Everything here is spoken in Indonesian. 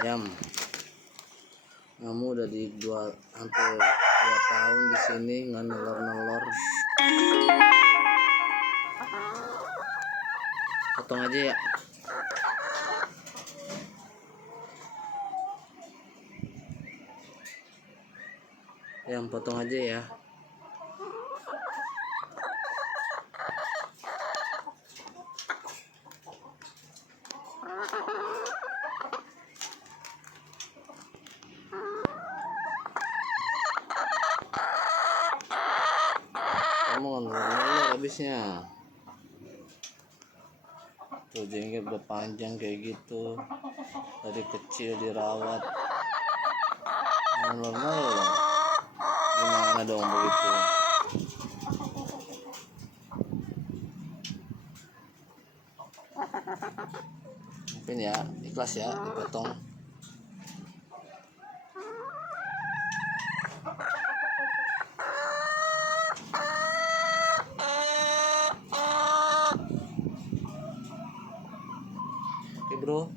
Yam. Kamu udah di hampir 2 tahun di sini nggak nelor. Potong aja ya. Yang potong aja ya. Kamu ngelur habisnya. Tuh jenggot udah panjang kayak gitu, dari kecil dirawat. Ngelur gimana dong begitu? Mungkin ya ikhlas ya dipotong. Oke bro.